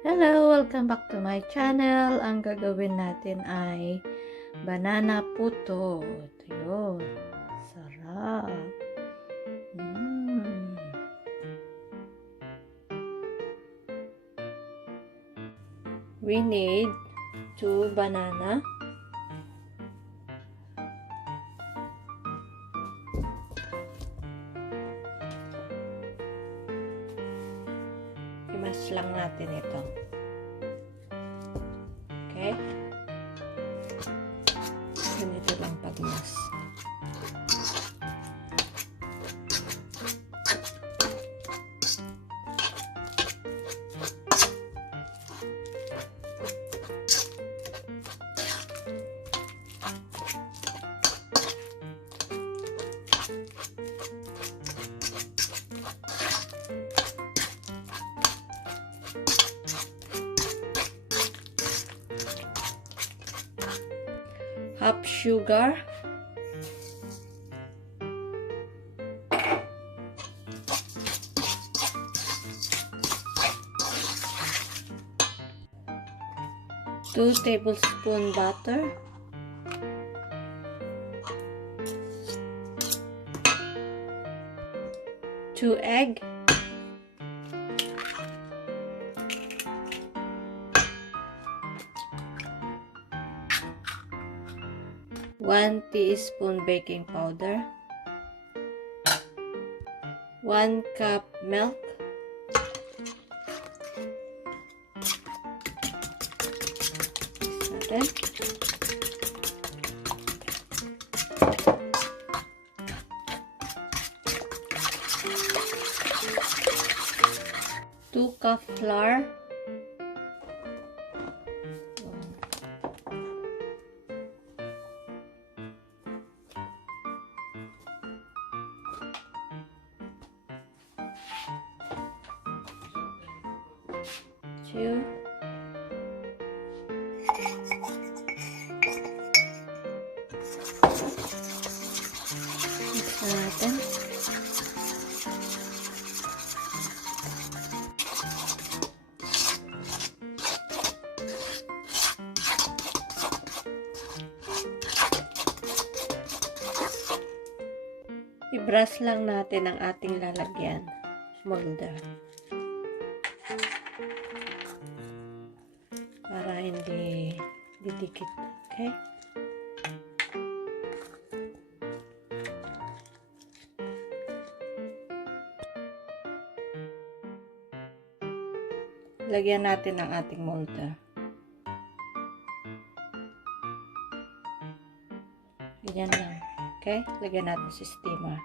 Hello! Welcome back to my channel. Ang gagawin natin ay banana puto. Ito yun. Sarap. We need 2 banana. I-mash lang natin ito. Okay? Ganito lang pag-mash. Half sugar, two tablespoon butter, two egg, one teaspoon baking powder, 1 cup milk, natin. Two cup flour, two, mix na natin. I-brush lang natin ang ating lalagyan. Molder. Para hindi didikit. Okay? Lagyan natin ang ating molder. Ganyan lang. Okay? Lagyan natin sa steamer.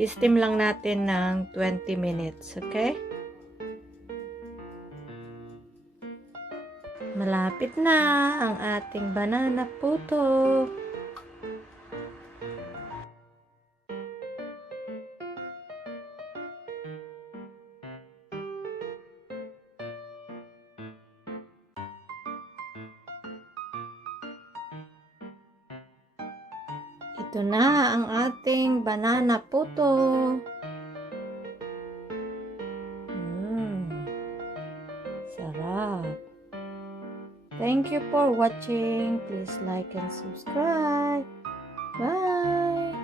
I-steam lang natin ng 20 minutes, okay? Malapit na ang ating banana puto. Ito na ang ating banana puto. Sarap. Thank you for watching. Please like and subscribe. Bye!